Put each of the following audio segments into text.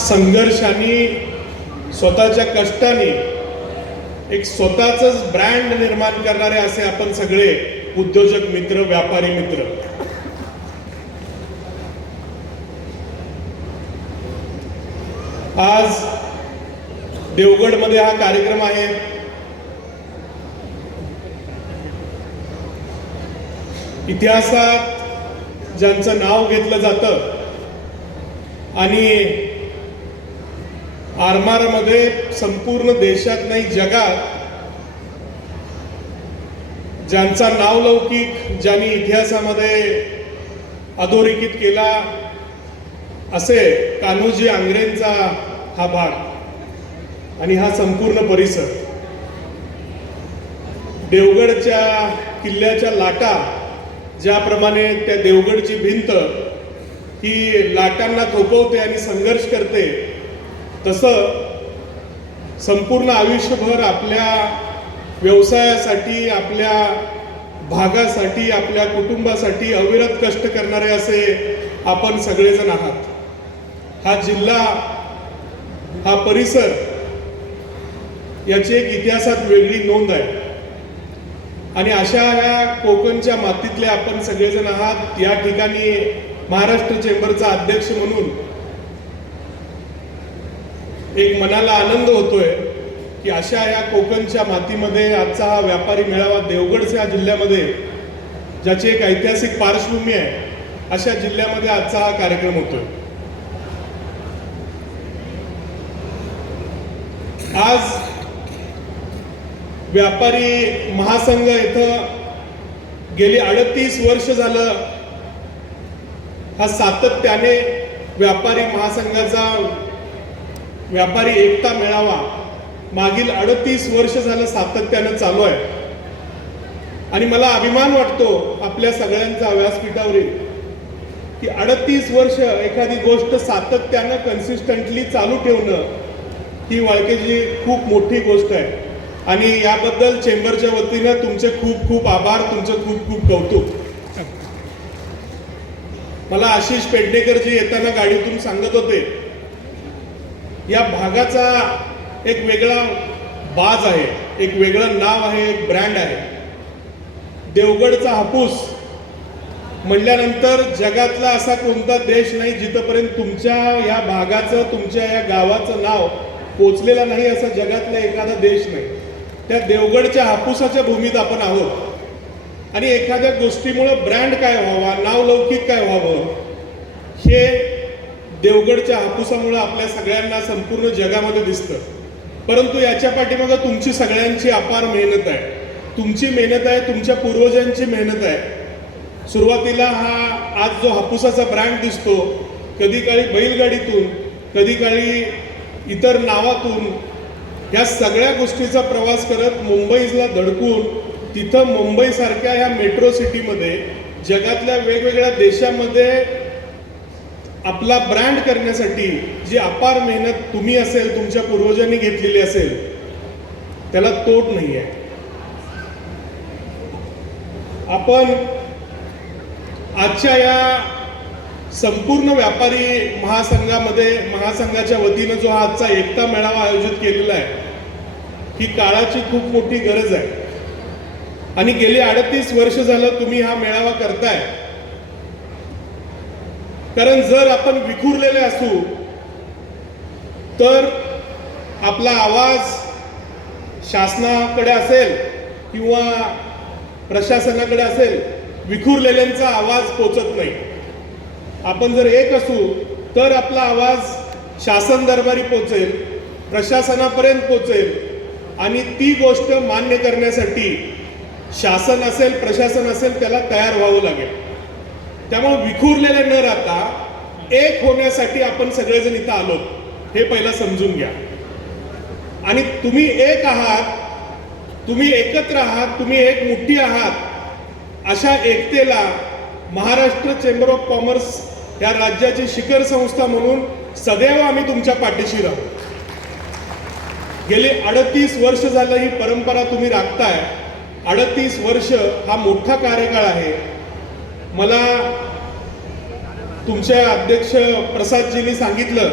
संघर्षाने स्वतःच्या कष्टाने एक स्वतःच ब्रँड निर्माण करणारे असे आपण सगळे उद्योजक मित्र, व्यापारी मित्र, आज देवगडमध्ये हा कार्यक्रम आहे. इतिहासात ज्यांचं नाव घेतलं जातं आणि आरमारामध्ये संपूर्ण देशात नाही जगात ज्यांचा नावलौकिक, ज्यांनी इतिहासामध्ये अधोरेखित केला असे कान्होजी आंग्रेंचा हा भाग आणि हा संपूर्ण परिसर, देवगडच्या किल्ल्याच्या लाटा, ज्याप्रमाणे त्या देवगडची भिंत ही लाटांना थोपवते आणि संघर्ष करते, तसं संपूर्ण आयुष्यभर आपल्या व्यवसायासाठी, आपल्या भागासाठी, आपल्या कुटुंबासाठी अविरत कष्ट करणारे असे आपण सगळेजण आहात. हा जिल्हा, हा परिसर याची एक इतिहासात वेगळी नोंद आहे आणि अशा ह्या कोकणच्या मातीतले आपण सगळेजण आहात. या ठिकाणी महाराष्ट्र चेंबरचा अध्यक्ष म्हणून एक मनाला आनंद होतोय की अशा या कोकणच्या मातीमध्ये आजचा हा व्यापारी मेळावा देवगडच्या जिल्ह्यामध्ये, ज्याची एक ऐतिहासिक पार्श्वभूमी आहे, अशा जिल्ह्यामध्ये आजचा हा कार्यक्रम होतोय. आज व्यापारी महासंघ इथं गेली 38 वर्ष झालं हा सातत्याने व्यापारी महासंघाचा व्यापारी एकता मेळावा मागील 38 वर्ष झालं सातत्यानं चालू आहे आणि मला अभिमान वाटतो आपल्या सगळ्यांचा व्यासपीठावरील की 38 वर्ष एखादी गोष्ट सातत्यानं कन्सिस्टंटली चालू ठेवणं ही वाळकेची खूप मोठी गोष्ट आहे आणि याबद्दल चेंबरच्या वतीनं तुमचे खूप खूप आभार, तुमचं खूप खूप कौतुक. मला आशिष पेडणेकरजी येताना गाडीतून सांगत होते, या भागाचा एक वेगळा बाज आहे, एक वेगळं नाव आहे, एक ब्रँड आहे. देवगडचा हापूस म्हणल्यानंतर जगातला असा कोणता देश नाही जिथपर्यंत तुमच्या या भागाचं, तुमच्या या गावाचं नाव पोचलेला नाही असा जगातला एखादा देश नाही. त्या देवगडच्या हापूसाच्या भूमीत आपण आहोत आणि एखाद्या गोष्टीमुळे ब्रँड काय व्हावा, नावलौकिक काय व्हावं, हे देवगडच्या हापूसामुळे आपल्या सगळ्यांना संपूर्ण जगामध्ये दिसतं. परंतु याच्या पाठीमागे तुमची सगळ्यांची अपार मेहनत आहे, तुमची मेहनत आहे, तुमच्या पूर्वजांची मेहनत आहे. सुरुवातीला हा आज जो हापूसाचा ब्रँड दिसतो, कधी काळी बैलगाडीतून, कधी काळी इतर नावातून, या सगळ्या गोष्टीचा प्रवास करत मुंबईला धडकून तिथं मुंबईसारख्या ह्या मेट्रो सिटीमध्ये जगातल्या वेगवेगळ्या देशामध्ये आपला ब्रँड करण्यासाठी जी अपार मेहनत तुम्ही असेल, तुमच्या पूर्वजांनी घेतलेली असेल, त्याला तोड नाही आहे. आपण आजच्या या संपूर्ण व्यापारी महासंघाच्या वतीनं जो हा आजचा एकता मेळावा आयोजित केलेला आहे, ही काळाची खूप मोठी गरज आहे आणि गेली 38 वर्ष झालं तुम्ही हा मेळावा करताय. कारण जर आपण विखुरलेले असू तर आपला आवाज शासनाकडे असेल किंवा प्रशासनाकडे असेल, विखुरलेल्यांचा आवाज पोचत नाही. आपण जर एक असू तर आपला आवाज शासन दरबारी पोचेल, प्रशासनापर्यंत पोचेल आणि ती गोष्ट मान्य करण्यासाठी शासन असेल, प्रशासन असेल, त्याला तयार व्हावं लागेल. त्यामुळे विखुरलेले न राहता एक होण्यासाठी आपण सगळेजण इथं आलो, हे पहिला समजून घ्या. आणि तुम्ही एक आहात, तुम्ही एकत्र आहात, तुम्ही एक मुठ्ठी आहात. अशा एकतेला महाराष्ट्र चेंबर ऑफ कॉमर्स या राज्याची शिखर संस्था म्हणून सदैव आम्ही तुमच्या पाठीशी राहू. गेली 38 वर्ष झालं ही परंपरा तुम्ही राखताय. 38 वर्ष हा मोठा कार्यकाळ आहे. मला तुमच्या अध्यक्ष प्रसादजींनी सांगितलं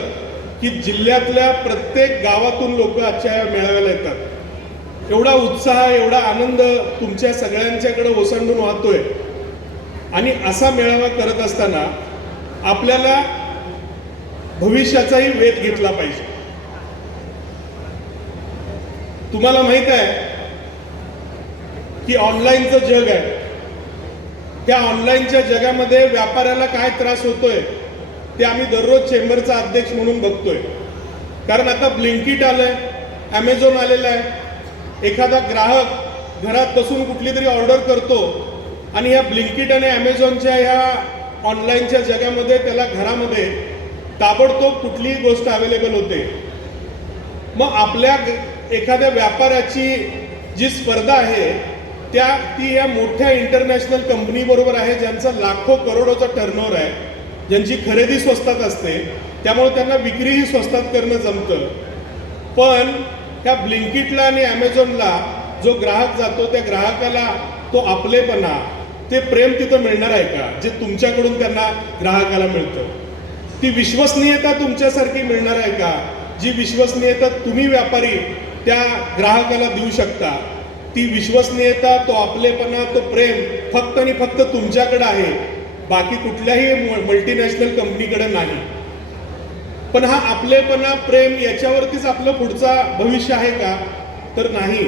की जिल्ह्यातल्या प्रत्येक गावातून लोक आजच्या या मेळाव्याला येतात. एवढा उत्साह, एवढा आनंद तुमच्या सगळ्यांच्याकडे ओसंडून वाहतोय. आणि असा मेळावा करत असताना आपल्याला भविष्याचाही वेध घेतला पाहिजे. तुम्हाला माहित आहे की ऑनलाईनचं जग आहे. त्या ऑनलाईनच्या जगामध्ये व्यापाऱ्याला काय त्रास होतोय ते आम्ही दररोज चेंबरचा अध्यक्ष म्हणून बघतोय. कारण आता ब्लिंकिट आलंय, ॲमेझॉन आलेलं आहे. एखादा ग्राहक घरात बसून कुठली तरी ऑर्डर करतो आणि ह्या ब्लिंकिट आणि ॲमेझॉनच्या ह्या ऑनलाईनच्या जगामध्ये त्याला घरामध्ये ताबडतोब कुठलीही गोष्ट अवेलेबल होते. मग आपल्या एखाद्या व्यापाऱ्याची जी स्पर्धा आहे ती या मोठ्या इंटरनॅशनल कंपनीबरोबर आहे, ज्यांचा लाखो करोडोचा टर्नओव्हर आहे, ज्यांची खरेदी स्वस्तात असते, त्यामुळे त्यांना विक्रीही स्वस्तात करणं जमतं. पण त्या ब्लिंकिटला आणि ॲमेझॉनला जो ग्राहक जातो त्या ग्राहकाला तो आपलेपणा, ते प्रेम तिथं मिळणार आहे का जे तुमच्याकडून त्यांना ग्राहकाला मिळतं? ती विश्वसनीयता तुमच्यासारखी मिळणार आहे का जी विश्वसनीयता तुम्ही व्यापारी त्या ग्राहकाला देऊ शकता? ती विश्वसनीयता, तो आपलेपणा, तो प्रेम फक्त आणि फक्त तुमच्याकडे आहे, बाकी कुठल्याही मल्टीनॅशनल कंपनीकडे नाही. पण हा आपलेपणा, प्रेम याच्यावरतीच आपलं पुढचा भविष्य आहे का? तर नाही.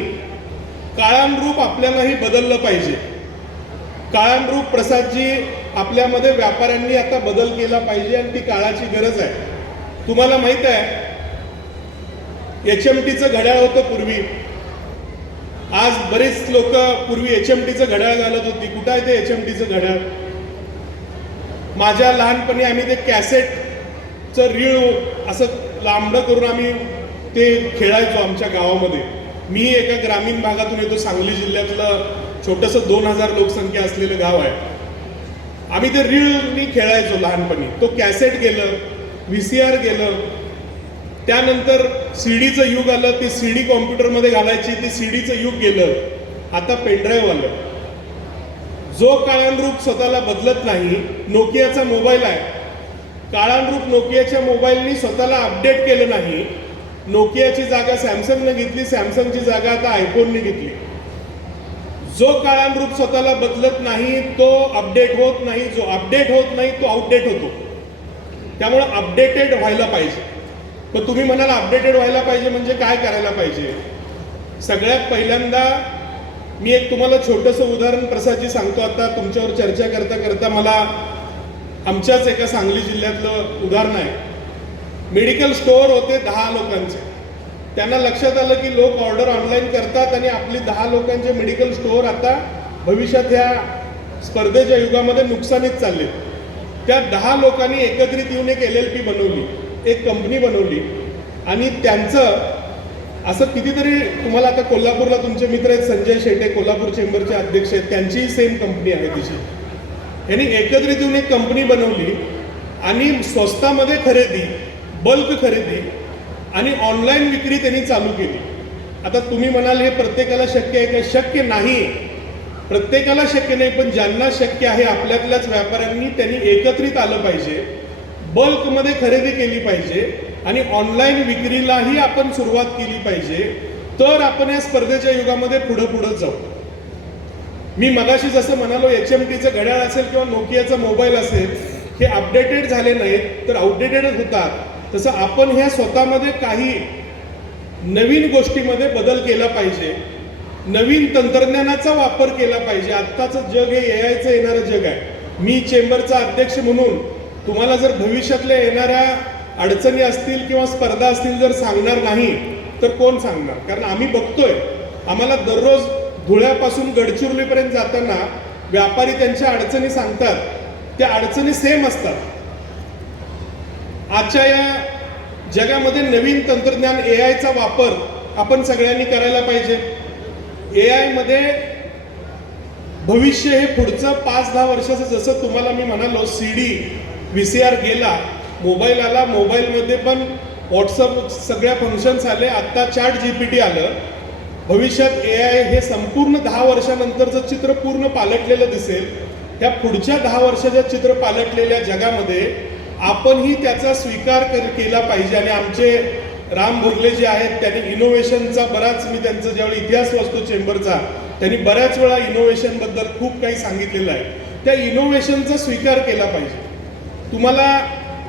काळानुरूप आपल्यालाही बदललं पाहिजे. काळानुरूप प्रसादजी आपल्यामध्ये व्यापाऱ्यांनी आता बदल केला पाहिजे आणि ती काळाची गरज आहे. तुम्हाला माहित आहे HMTचं घड्याळ होतं पूर्वी. आज बरेच लोक पूर्वी HMTचं घड्याळ घालत होती. कुठं आहे ते HMTचं घड्याळ? माझ्या लहानपणी आम्ही ते कॅसेटचं रीळ असं लांबडं करून आम्ही ते खेळायचो आमच्या गावामध्ये. मी एका ग्रामीण भागातून येतो, सांगली जिल्ह्यातलं छोटंसं 2000 लोकसंख्या असलेलं गाव आहे. आम्ही ते रीळनी खेळायचो लहानपणी. तो कॅसेट गेलं, VCR गेलं, त्यानंतर CDचं युग आलं. ती CD कॉम्प्युटरमध्ये घालायची, ती CDचं युग गेलं. आता पेनड्राईव्ह आलं. जो काळानुरूप स्वतःला बदलत नाही, नोकियाचा मोबाईल आहे. काळानुरूप नोकियाच्या मोबाईलनी स्वतःला अपडेट केलं नाही. नोकियाची जागा सॅमसंगने घेतली, सॅमसंगची जागा आता आयफोनने घेतली. जो काळानुरूप स्वतःला बदलत नाही तो अपडेट होत नाही. जो अपडेट होत नाही तो आउटडेट होतो. त्यामुळे अपडेटेड व्हायला पाहिजे. पण तुम्ही म्हणाल अपडेटेड व्हायला पाहिजे म्हणजे काय करायला पाहिजे? सगळ्यात पहिल्यांदा मी एक तुम्हाला छोटंसं उदाहरण प्रसादजी सांगतो. आता तुमच्यावर चर्चा करता करता मला आमच्याच एका सांगली जिल्ह्यातलं उदाहरण आहे. मेडिकल स्टोअर होते 10 लोकांचे. त्यांना लक्षात आलं की लोक ऑर्डर ऑनलाईन करतात आणि आपली 10 लोकांचे मेडिकल स्टोअर आता भविष्यात ह्या स्पर्धेच्या युगामध्ये नुकसानीत चालले. त्या 10 लोकांनी एकत्रित येऊन एक LLP बनवली, एक कंपनी बनवली. आणि त्यांचं असं कितीतरी, तुम्हाला आता कोल्हापूरला तुमचे मित्र आहेत संजय शेटे, कोल्हापूर चेंबरचे अध्यक्ष आहेत, त्यांचीही सेम कंपनी आहे तिची. यांनी एकत्रित येऊन एक कंपनी बनवली आणि स्वस्तामध्ये खरेदी, बल्क खरेदी आणि ऑनलाईन विक्री त्यांनी चालू केली. आता तुम्ही म्हणाल हे प्रत्येकाला शक्य आहे का? शक्य नाही, प्रत्येकाला शक्य नाही. पण ज्यांना शक्य आहे आपल्यातल्याच व्यापाऱ्यांनी त्यांनी एकत्रित आलं पाहिजे, बल्कमध्ये खरेदी केली पाहिजे आणि ऑनलाईन विक्रीलाही आपण सुरुवात केली पाहिजे. तर आपण या स्पर्धेच्या युगामध्ये पुढं पुढं जाऊ. मी मगाशी जसं म्हणालो HMTचं घड्याळ असेल किंवा नोकियाचा मोबाईल असेल, हे अपडेटेड झाले नाहीत तर आउटडेटेडच होतात. तसं आपण ह्या स्वतःमध्ये काही नवीन गोष्टीमध्ये बदल केला पाहिजे, नवीन तंत्रज्ञानाचा वापर केला पाहिजे. आत्ताचं जग हे AIचं येणारं जग आहे. मी चेंबरचा अध्यक्ष म्हणून तुम्हाला जर भविष्यातल्या येणाऱ्या अडचणी असतील किंवा स्पर्धा असतील जर सांगणार नाही तर कोण सांगणार? कारण आम्ही बघतोय, आम्हाला दररोज धुळ्यापासून गडचिरोलीपर्यंत जाताना व्यापारी त्यांच्या अडचणी सांगतात. त्या अडचणी सेम असतात. आजच्या या जगामध्ये नवीन तंत्रज्ञान AIचा वापर आपण सगळ्यांनी करायला पाहिजे. AI मध्ये भविष्य हे पुढचं 5-10 वर्षाचं, जसं तुम्हाला मी म्हणालो CD VCR गेला, मोबाईल आला, मोबाईलमध्ये पण व्हॉट्सअप सगळ्या फंक्शन्स आले, आत्ता ChatGPT आलं. भविष्यात AI हे संपूर्ण 10 वर्षानंतरचं चित्र पूर्ण पालटलेलं दिसेल. त्या पुढच्या 10 वर्षाच्या चित्र पालटलेल्या जगामध्ये आपणही त्याचा स्वीकार केला पाहिजे. आणि आमचे राम भोगले जे आहेत त्यांनी इनोव्हेशनचा बराच, मी त्यांचा ज्यावेळी इतिहास वाचतो चेंबरचा, त्यांनी बऱ्याच वेळा इनोव्हेशनबद्दल खूप काही सांगितलेलं आहे. त्या इनोव्हेशनचा स्वीकार केला पाहिजे. तुम्हाला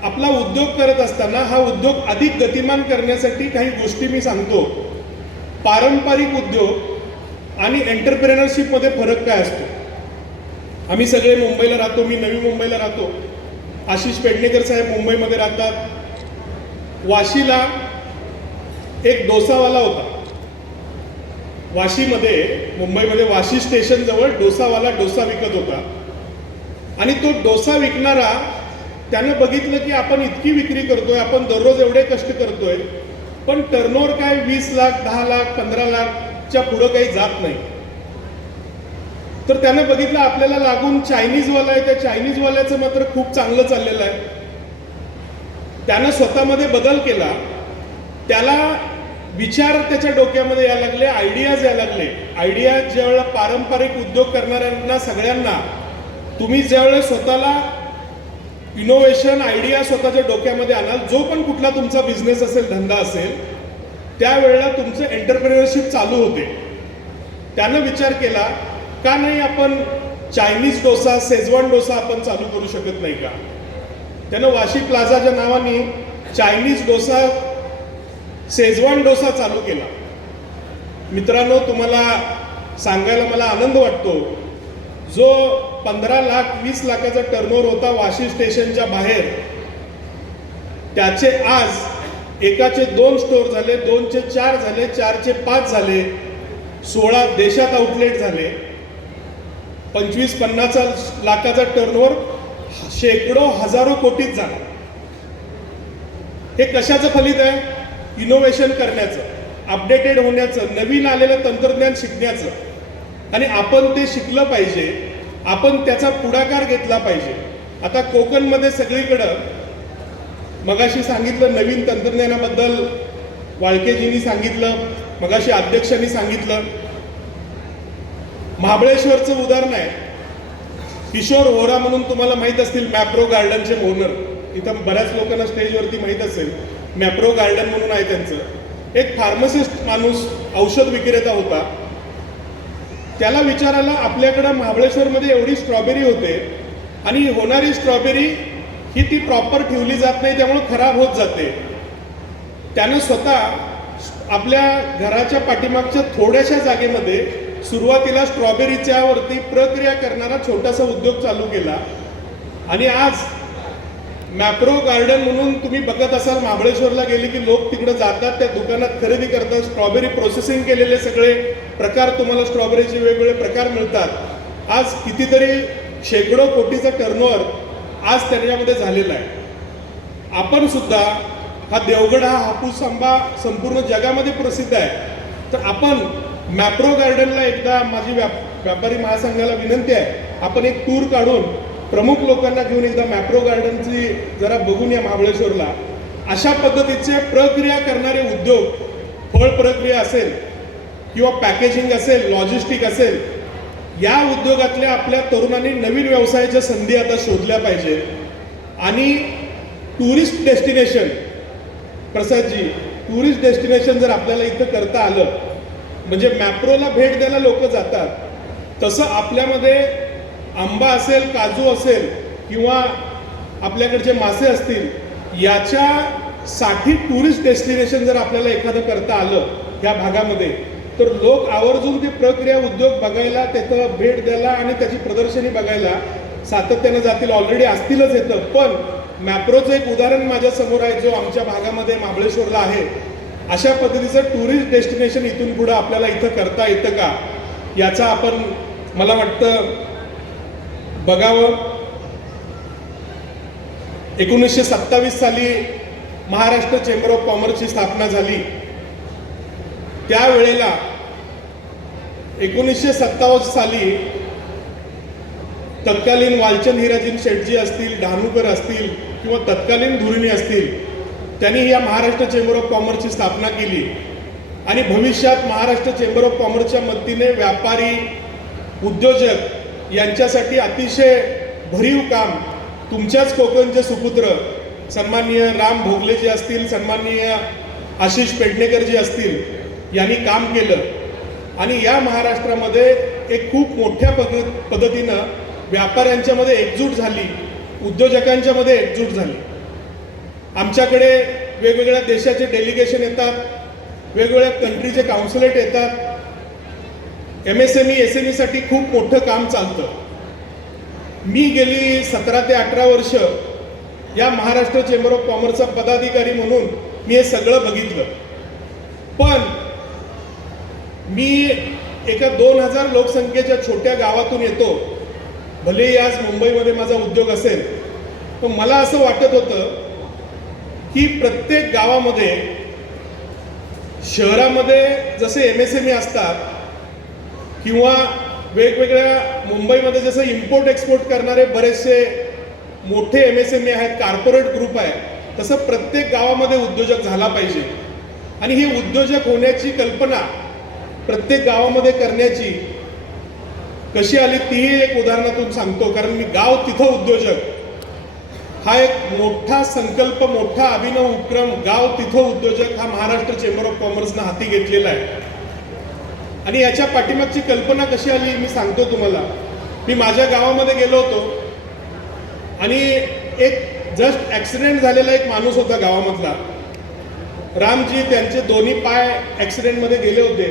आपला उद्योग करत असताना हा उद्योग अधिक गतिमान करण्यासाठी काही गोष्टी मी सांगतो. पारंपरिक उद्योग आणि एंटरप्रेनरशिपमध्ये फरक काय असतो? आम्ही सगळे मुंबईला राहतो, मी नवी मुंबईला राहतो, आशिष पेडणेकर साहेब मुंबईमध्ये राहतात. वाशीला एक डोसावाला होता. वाशीमध्ये, मुंबईमध्ये वाशी स्टेशन जवळ डोसावाला डोसा विकत होता. आणि तो डोसा विकणारा त्यानं बघितलं की आपण इतकी विक्री करतोय, आपण दररोज एवढे कष्ट करतोय, पण टर्नओव्हर काय 20 लाख 10 लाख 15 लाखच्या पुढं काही जात नाही. तर त्यानं बघितलं आपल्याला लागून चायनीजवाला आहे, त्या चायनीजवाल्याचं मात्र खूप चांगलं चाललेलं आहे. त्यानं स्वतःमध्ये बदल केला. त्याला विचार त्याच्या डोक्यामध्ये यायला लागले, आयडियाज यायला लागले. आयडिया ज्यावेळेला पारंपरिक उद्योग करणाऱ्यांना सगळ्यांना, तुम्ही ज्यावेळेस स्वतःला इनोव्हेशन आयडिया स्वतःच्या डोक्यामध्ये आणाल, जो पण कुठला तुमचा बिझनेस असेल, धंदा असेल, त्यावेळेला तुमचं एंटरप्रेन्योरशिप चालू होते. त्यानं विचार केला, का नाही आपण चायनीज डोसा, शेजवान डोसा आपण चालू करू शकत नाही का? त्यानं वाशी प्लाझाच्या नावाने चायनीज डोसा, शेजवान डोसा चालू केला. मित्रांनो, तुम्हाला सांगायला मला आनंद वाटतो, जो 15 लाख 20 लाखाचा टर्नओव्हर होता वाशी स्टेशनच्या बाहेर, त्याचे आज एकाचे 2 स्टोर झाले, 2चे 4 झाले, 4चे 5 झाले, 16 देशात आउटलेट झाले. 25-50 लाखाचा टर्नओव्हर शेकडो हजारो कोटीत झाला. हे कशाचं फलित आहे? इनोव्हेशन करण्याचं, अपडेटेड होण्याचं, नवीन आलेलं तंत्रज्ञान शिकण्याचं. आणि आपण ते शिकलं पाहिजे, आपण त्याचा पुढाकार घेतला पाहिजे. आता कोकणमध्ये सगळीकडं, मगाशी सांगितलं नवीन तंत्रज्ञानाबद्दल, वाळकेजींनी सांगितलं, मगाशी अध्यक्षांनी सांगितलं. महाबळेश्वरचं उदाहरण आहे. किशोर होरा म्हणून तुम्हाला माहीत असतील, मॅप्रो गार्डनचे ओनर, इथं बऱ्याच लोकांना स्टेजवरती माहीत असेल, मॅप्रो गार्डन म्हणून आहे त्यांचं. एक फार्मासिस्ट माणूस, औषध विक्रेता होता. त्याला विचारायला, आपल्याकडं महाबळेश्वरमध्ये एवढी स्ट्रॉबेरी होते आणि होणारी स्ट्रॉबेरी ही ती प्रॉपर ठेवली जात नाही, त्यामुळे खराब होत जाते. त्यानं स्वतः आपल्या घराच्या पाठीमागच्या थोड्याशा जागेमध्ये सुरुवातीला स्ट्रॉबेरीच्या वरती प्रक्रिया करणारा छोटासा उद्योग चालू केला. आणि आज मॅप्रो गार्डन म्हणून तुम्ही बघत असाल, महाबळेश्वरला गेले की लोक तिकडे जातात, त्या दुकानात खरेदी करतात. स्ट्रॉबेरी प्रोसेसिंग केलेले सगळे प्रकार, तुम्हाला स्ट्रॉबेरीचे वेगवेगळे प्रकार मिळतात. आज कितीतरी शेकडो कोटीचा टर्नओव्हर आज त्याच्यामध्ये झालेला आहे. आपण सुद्धा, हा देवगड, हा हापूस आंबा संपूर्ण जगामध्ये प्रसिद्ध आहे. तर आपण मॅप्रो गार्डनला एकदा, माझी व्यापारी महासंघाला विनंती आहे, आपण एक टूर काढून प्रमुख लोकांना घेऊन एकदा मॅप्रो गार्डनची जरा बघून या महाबळेश्वरला. अशा पद्धतीचे प्रक्रिया करणारे उद्योग, फळ प्रक्रिया असेल किंवा पॅकेजिंग असेल, लॉजिस्टिक असेल, या उद्योगातल्या आपल्या तरुणांनी नवीन व्यवसायाच्या संधी आता शोधल्या पाहिजेत. आणि टुरिस्ट डेस्टिनेशन, प्रसादजी, टुरिस्ट डेस्टिनेशन जर आपल्याला इथं करता आलं, म्हणजे मॅप्रोला भेट द्यायला लोक जातात, तसं आपल्यामध्ये आंबा असेल, काजू असेल किंवा आपल्याकडचे मासे असतील, याच्यासाठी टुरिस्ट डेस्टिनेशन जर आपल्याला एखादं करता आलं ह्या भागामध्ये, तर लोक आवर्जून ते प्रक्रिया उद्योग बघायला, तिथं भेट द्यायला आणि त्याची प्रदर्शनी बघायला सातत्यानं जातील. ऑलरेडी असतीलच येतं, पण मॅप्रोचं एक उदाहरण माझ्या समोर आहे, जो आमच्या भागामध्ये महाबळेश्वरला आहे. अशा पद्धतीचं टुरिस्ट डेस्टिनेशन इथून पुढं आपल्याला इथं करता येतं का, याचा आपण, मला वाटतं, बघावं. 1927 साली महाराष्ट्र चेंबर ऑफ कॉमर्सची स्थापना झाली. त्यावेळेला 1957 साली तत्कालीन वालचंद हिराजी शेटजी असतील, डहाणूकर असतील किंवा तत्कालीन धुरिणी असतील, त्यांनी या महाराष्ट्र चेंबर ऑफ कॉमर्सची स्थापना केली. आणि भविष्यात महाराष्ट्र चेंबर ऑफ कॉमर्सच्या मदतीने व्यापारी, उद्योजक यांच्यासाठी अतिशय भरीव काम तुमच्याच कोकणचे सुपुत्र सन्माननीय राम भोगले जे असतील, सन्माननीय आशिष पेडणेकर जी असतील यांनी काम केलं आणि या महाराष्ट्रामध्ये एक खूप मोठ्या पद्धतीनं व्यापाऱ्यांच्यामध्ये एकजूट झाली, उद्योजकांच्यामध्ये एकजूट झाली. आमच्याकडे वेगवेगळ्या देशाचे डेलिगेशन येतात, वेगवेगळ्या कंट्रीचे काउन्सिलेट येतात. MSME SMEसाठी खूप मोठं काम चालतं. मी गेली 17 ते 18 वर्ष या महाराष्ट्र चेंबर ऑफ कॉमर्सचा पदाधिकारी म्हणून मी हे सगळं बघितलं. पण मी एका 2000 लोकसंख्येच्या छोट्या गावातून येतो. भलेही आज मुंबईमध्ये माझा उद्योग असेल, पण मला असं वाटत होतं की प्रत्येक गावामध्ये, शहरामध्ये जसे MSME असतात किंवा वेगवेगळ्या मुंबईमध्ये जसं इम्पोर्ट एक्सपोर्ट करणारे बरेचसे मोठे MSME आहेत, कॉर्पोरेट ग्रुप आहे, तसं प्रत्येक गावामध्ये उद्योजक झाला पाहिजे. आणि ही उद्योजक होण्याची कल्पना प्रत्येक गावामध्ये करण्याची कशी आली तीही एक उदाहरणातून सांगतो. कारण मी गाव तिथं उद्योजक हा एक मोठा संकल्प, मोठा अभिनव उपक्रम, गाव तिथं उद्योजक हा महाराष्ट्र चेंबर ऑफ कॉमर्सनं हाती घेतलेला आहे. आणि याच्या पाठीमागची कल्पना कशी आली मी सांगतो तुम्हाला. मी माझ्या गावामध्ये गेलो होतो आणि एक जस्ट ॲक्सिडेंट झालेला एक माणूस होता गावामधला, रामजी. त्यांचे दोन्ही पाय ॲक्सिडेंटमध्ये गेले होते.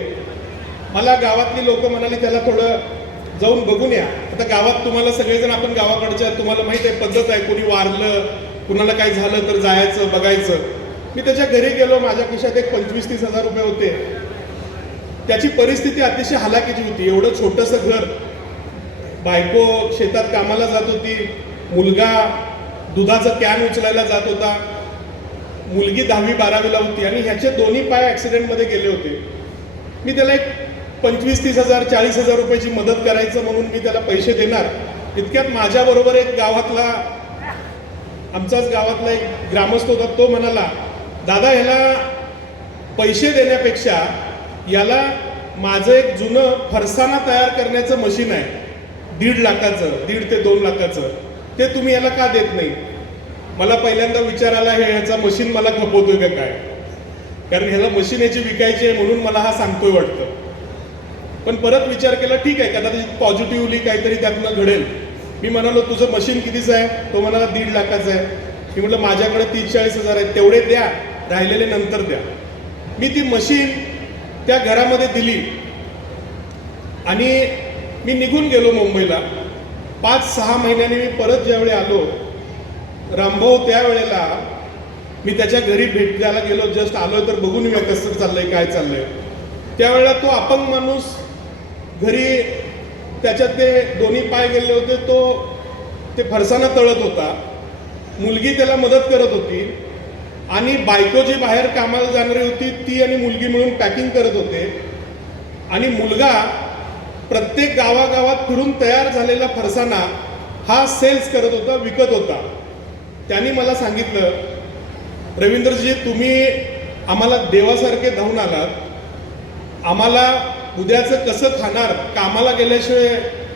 मला गावातली लोक म्हणाली त्याला थोडं जाऊन बघून या. आता गावात तुम्हाला सगळेजण, आपण गावाकडच्या, तुम्हाला माहीत आहे पद्धत आहे, कोणी वारलं, कुणाला काय झालं तर जायचं बघायचं. मी त्याच्या घरी गेलो. माझ्या खिशात एक 25-30 हजार रुपये होते. त्याची परिस्थिती अतिशय हलाखीची होती. एवढं छोटंसं घर, बायको शेतात कामाला जात होती, मुलगा दुधाचं कॅन उचलायला जात होता, मुलगी 10वी-12वीला होती आणि ह्याचे दोन्ही पाय ॲक्सिडेंटमध्ये गेले होते. मी त्याला एक 25-30 हजार 40 हजार रुपयाची मदत करायचं म्हणून मी त्याला पैसे देणार. इतक्यात माझ्याबरोबर एक गावातला, आमचाच गावातला एक ग्रामस्थ होता. तो म्हणाला, दादा ह्याला पैसे देण्यापेक्षा याला माझं एक जुनं फरसाना तयार करण्याचं मशीन आहे, 1.5 लाखाचं, 1.5 ते 2 लाखाचं, ते तुम्ही याला का देत नाही. मला पहिल्यांदा विचार आला, हे ह्याचा मशीन मला खपवतोय का काय, कारण ह्याला मशीन याची विकायची आहे म्हणून मला हा सांगतोय वाटतं. पण परत विचार केला, ठीक आहे, कदाचित पॉझिटिव्हली काहीतरी त्यातनं घडेल. मी म्हणालो तुझं मशीन कितीचं आहे. तो म्हणाला 1.5 लाखाचं आहे. मी म्हटलं माझ्याकडे 30-40 हजार आहेत, तेवढे द्या, राहिलेले नंतर द्या. मी ती मशीन त्या घरामध्ये दिली आणि मी निघून गेलो मुंबईला. 5-6 महिन्यांनी मी परत ज्यावेळी आलो, रामभाऊ त्यावेळेला मी त्याच्या घरी भेट द्यायला गेलो. जस्ट आलोय तर बघून येऊया कसं चाललंय, काय चाललंय. त्यावेळेला तो अपंग माणूस घरी, त्याच्यात ते दोन्ही पाय गेले होते, तो ते फरसाना तळत होता. मुलगी त्याला मदत करत होती आणि बायको जी बाहेर कामाला जाणारी होती ती आणि मुलगी मिळून पॅकिंग करत होते. आणि मुलगा प्रत्येक गावागावात फिरून तयार झालेला फरसाना हा सेल्स करत होता, विकत होता. त्यांनी मला सांगितलं, रवींद्रजी तुम्ही आम्हाला देवासारखे धावून आलात, आम्हाला उद्याचं कसं खाणार, कामाला गेल्याशिवाय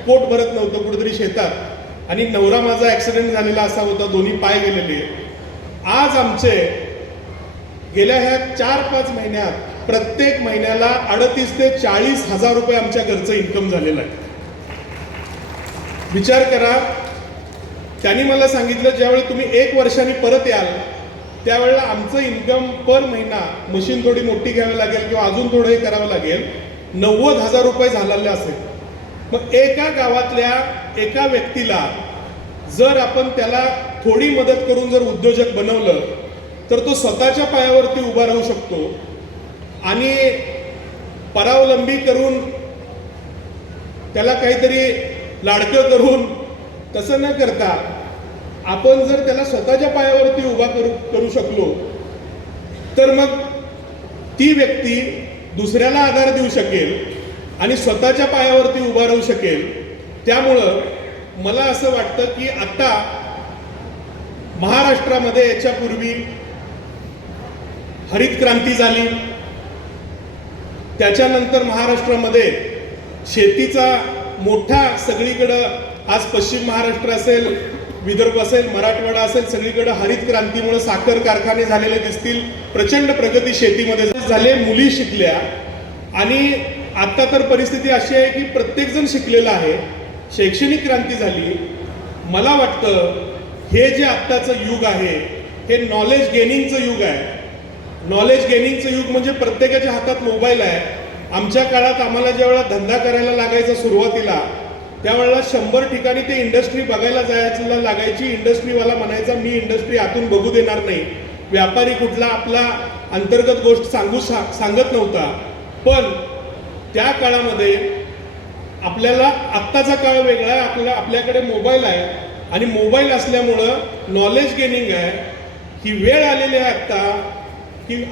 पोट भरत नव्हतं कुठेतरी शेतात, आणि नवरा माझा ॲक्सिडेंट झालेला असा होता, दोन्ही पाय गेलेले. आज आमचे गेल्या ह्या 4-5 महिन्यात प्रत्येक महिन्याला 38 ते 40 हजार रुपये आमच्या घरचं इन्कम झालेलं आहे. विचार करा. त्यांनी मला सांगितलं ज्यावेळी तुम्ही 1 वर्षांनी परत याल त्यावेळेला आमचं इन्कम पर महिना, मशीन थोडी मोठी घ्यावी लागेल किंवा अजून थोडं हे करावं लागेल, 90,000 रुपये झालेले असेल. मग एका गावातल्या एका व्यक्तीला जर आपण त्याला थोडी मदत करून जर उद्योजक बनवलं तर तो स्वतःच्या पायावरती उभा राहू शकतो. आणि परावलंबी करून त्याला काहीतरी लाडकं करून तसं न करता आपण जर त्याला स्वतःच्या पायावरती उभा करू शकलो तर मग ती व्यक्ती दुसऱ्याला आधार देऊ शकेल आणि स्वतःच्या पायावरती उभा राहू शकेल. त्यामुळं मला असं वाटतं की आता महाराष्ट्रामध्ये याच्यापूर्वी हरित क्रांती झाली, त्याच्यानंतर महाराष्ट्रामध्ये शेतीचा मोठा सगळीकडं, आज पश्चिम महाराष्ट्र असेल, विदर्भ असेल, मराठवाडा असेल, सगळीकडे हरित क्रांतीमुळे साखर कारखाने झालेले दिसतील, प्रचंड प्रगती शेतीमध्ये झाले, मुली शिकल्या आणि आता तर परिस्थिती अशी आहे की प्रत्येकजण शिकलेला आहे, शैक्षणिक क्रांती झाली. मला वाटतं हे जे आत्ताचं युग आहे हे नॉलेज गेनिंगचं युग आहे. नॉलेज गेनिंगचं युग म्हणजे प्रत्येकाच्या हातात मोबाईल आहे. आमच्या काळात आम्हाला ज्यावेळेला धंदा करायला लागायचा सुरुवातीला, त्यावेळेला 100 ठिकाणी ते इंडस्ट्री बघायला जायला लागायची. इंडस्ट्रीवाला म्हणायचा मी इंडस्ट्री आतून बघू देणार नाही. व्यापारी कुठला आपला अंतर्गत गोष्ट सांगत नव्हता. पण त्या काळामध्ये आपल्याला आत्ताचा काळ वेगळा आहे. आपल्याकडे मोबाईल आहे आणि मोबाईल असल्यामुळं नॉलेज गेनिंग आहे. ही वेळ आलेली आहे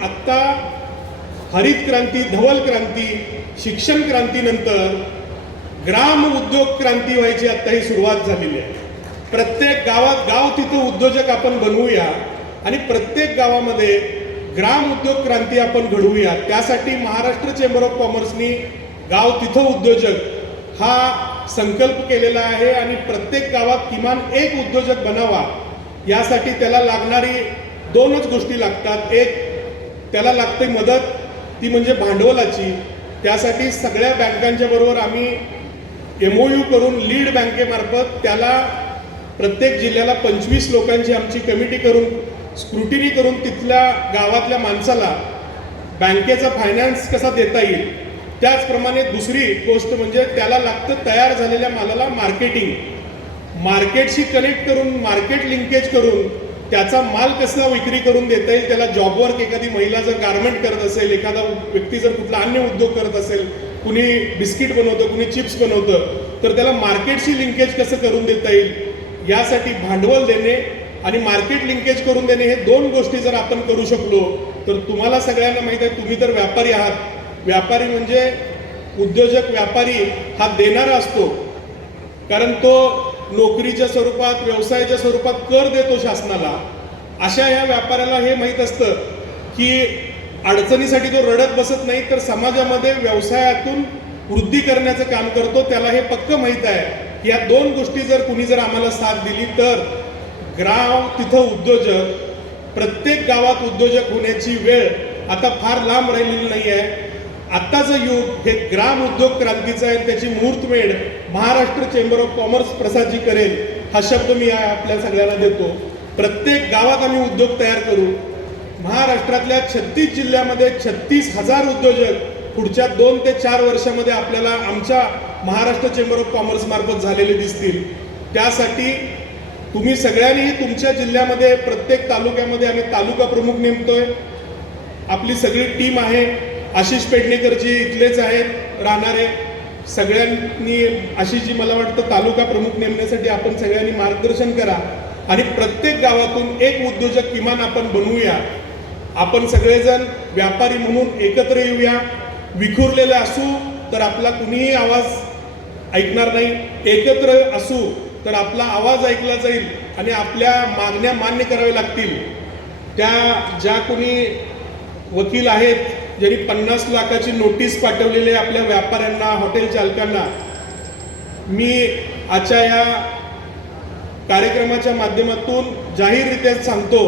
आत्ता हरित क्रांती, धवल क्रांती, शिक्षण क्रांतीनंतर ग्राम उद्योग क्रांती व्हायची आत्ता ही सुरुवात झालेली आहे. प्रत्येक गाव तिथं उद्योजक आपण बनवूया आणि प्रत्येक गावामध्ये ग्राम उद्योग क्रांती आपण घडवूया. त्यासाठी महाराष्ट्र चेंबर ऑफ कॉमर्सनी गाव तिथं उद्योजक हा संकल्प केलेला आहे आणि प्रत्येक गावात किमान एक उद्योजक बनावा. यासाठी त्याला लागणारी 2च गोष्टी लागतात. एक, त्याला लागते मदत, ती म्हणजे भांडवलाची. त्यासाठी सगळ्या बँकांच्या बरोबर आम्ही MOU करून लीड बँकेमार्फत त्याला प्रत्येक जिल्ह्याला 25 लोकांची आमची कमिटी करून स्क्रुटिनी करून तिथल्या गावातल्या माणसाला बँकेचा फायनान्स कसा देता येईल. त्याचप्रमाणे दुसरी गोष्ट म्हणजे त्याला लागतं तयार झालेल्या मालाला मार्केटिंग, मार्केटशी कनेक्ट करून, मार्केट लिंकेज करून त्याचा माल कसा विक्री करून देता येईल. त्याला जॉब वर्क, एखादी महिला जर गारमेंट करत असेल, एखादा व्यक्ती जर कुठला अन्य उद्योग करत असेल, कुणी बिस्किट बनवतं, कुणी चिप्स बनवतं, तर त्याला मार्केटशी लिंकेज कसं करून देता येईल. यासाठी भांडवल देणे आणि मार्केट लिंकेज करून देणे, हे 2 गोष्टी जर आपण करू शकलो तर तुम्हाला सगळ्यांना माहीत आहे, तुम्ही तर व्यापारी आहात. व्यापारी म्हणजे उद्योजक, व्यापारी हा देणारा असतो, कारण तो नोकरीच्या स्वरूपात, व्यवसायाच्या स्वरूपात कर देतो शासनाला. अशा या व्यापाऱ्याला हे माहीत असतं की अडचणीसाठी तो रडत बसत नाही, तर समाजामध्ये व्यवसायातून वृद्धी करण्याचं काम करतो. त्याला हे पक्क माहीत आहे. या 2 गोष्टी जर कुणी जर आम्हाला साथ दिली तर गाव तिथं उद्योजक, प्रत्येक गावात उद्योजक होण्याची वेळ आता फार लांब राहिलेली नाही आहे. आत्ताचं युग हे ग्राम उद्योग क्रांतीचं आहे. त्याची मुहूर्तमेढ महाराष्ट्र चेंबर ऑफ कॉमर्स प्रसादजी करेल, हा शब्द मी आपल्या सगळ्यांना देतो. प्रत्येक गावात आम्ही उद्योग तयार करू. महाराष्ट्रातल्या 36 जिल्ह्यामध्ये 36,000 उद्योजक पुढच्या 2 ते 4 वर्षामध्ये आपल्याला आमच्या महाराष्ट्र चेंबर ऑफ कॉमर्स मार्फत झालेले दिसतील. त्यासाठी तुम्ही सगळ्यांनी तुमच्या जिल्ह्यामध्ये, प्रत्येक तालुक्यामध्ये आम्ही तालुका प्रमुख नेमतोय. आपली सगळी टीम आहे. आशिष पेडणेकरजी इथलेच आहेत राहणारे. सगळ्यांनी आशिषजी मला वाटतं तालुका प्रमुख नेमण्यासाठी आपण सगळ्यांनी मार्गदर्शन करा आणि प्रत्येक गावातून एक उद्योजक किमान आपण बनवूया. आपण सगळेजण व्यापारी म्हणून एकत्र येऊया. विखुरलेले असू तर आपला कुणीही आवाज ऐकणार नाही. एकत्र असू तर आपला आवाज ऐकला जाईल आणि आपल्या मागण्या मान्य कराव्या लागतील. ज्या कोणी वकील आहेत, ज्यांनी 50 लाखाची नोटीस पाठवलेली आहे आपल्या व्यापाऱ्यांना, हॉटेल चालकांना, मी आजच्या या कार्यक्रमाच्या माध्यमातून जाहीररित्या सांगतो,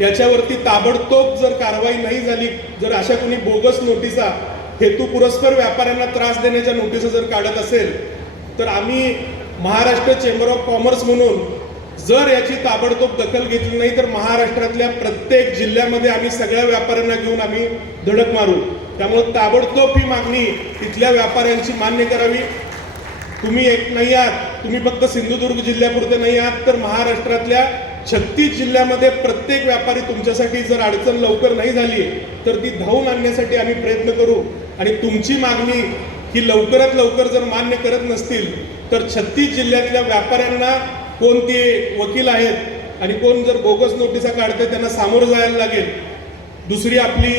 याच्यावरती ताबडतोब जर कारवाई नाही झाली, जर अशा कोणी बोगस नोटिसा, हेतुपुरस्सर व्यापाऱ्यांना त्रास देण्याच्या नोटिसा जर काढत असेल तर आम्ही महाराष्ट्र चेंबर ऑफ कॉमर्स म्हणून जर याची ताबडतोब दखल घेतली नाही तर महाराष्ट्रातल्या प्रत्येक जिल्ह्यामध्ये आम्ही सगळ्या व्यापाऱ्यांना घेऊन आम्ही धडक मारू. त्यामुळे ताबडतोब ही मागणी तिथल्या व्यापाऱ्यांची मान्य करावी. तुम्ही एक नाही आहात, तुम्ही फक्त सिंधुदुर्ग जिल्ह्यापुरते नाही आहात, तर महाराष्ट्रातल्या 36 जिल्ह्यामध्ये प्रत्येक व्यापारी तुमच्यासाठी जर अडचण लवकर नाही झाली तर ती धावून आणण्यासाठी आम्ही प्रयत्न करू. आणि तुमची मागणी ही लवकरात लवकर जर मान्य करत नसतील तर 36 जिल्ह्यातल्या व्यापाऱ्यांना, कोण ते वकील आहेत आणि कोण जर बोगस नोटिसा काढते, त्यांना सामोरं जायला लागेल. दुसरी आपली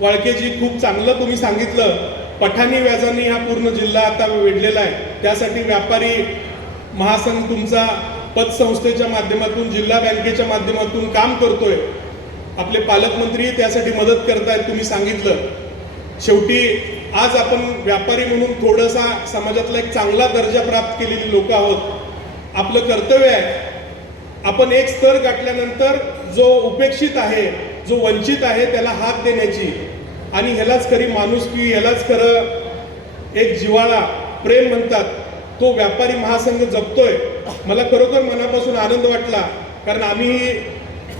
वाळकेजी, खूप चांगलं तुम्ही सांगितलं, पठाणी व्याजांनी हा पूर्ण जिल्हा आता वेढलेला आहे. त्यासाठी व्यापारी महासंघ तुमचा पतसंस्थेच्या माध्यमातून, जिल्हा बँकेच्या माध्यमातून काम करतोय. आपले पालकमंत्री त्यासाठी मदत करतायत, तुम्ही सांगितलं. शेवटी आज आपण व्यापारी म्हणून थोडासा समाजातला एक चांगला दर्जा प्राप्त केलेली लोक आहोत. आपलं कर्तव्य आहे आपण एक स्तर गाठल्यानंतर जो उपेक्षित आहे, जो वंचित आहे, त्याला हात देण्याची आणि ह्यालाच खरी माणुसकी, ह्यालाच खरं एक जिव्हाळा, प्रेम म्हणतात, तो व्यापारी महासंघ जपतोय. मला खरोखर मनापासून आनंद वाटला, कारण आम्ही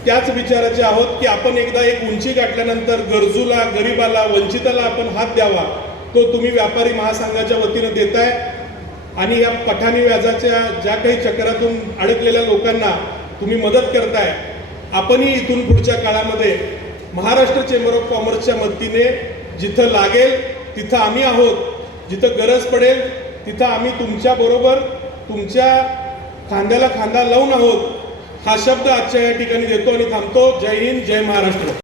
त्याच विचाराचे आहोत की आपण एकदा एक उंची गाठल्यानंतर गरजूला, गरिबाला, वंचिताला आपण हात द्यावा. तो तुम्ही व्यापारी महासंघाच्या वतीनं देताय आणि या पठाणी व्याजाच्या ज्या काही चक्रातून अडकलेल्या लोकांना तुम्ही मदत करताय. आपणही इथून पुढच्या काळामध्ये महाराष्ट्र चेंबर ऑफ कॉमर्सच्या मदतीने जिथं लागेल तिथं आम्ही आहोत, जिथं गरज पडेल तिथं आम्ही तुमच्याबरोबर, तुमच्या खांद्याला खांदा लावून आहोत. हा शब्द आजच्या या ठिकाणी देतो आणि थांबतो. जय हिंद, जय महाराष्ट्र.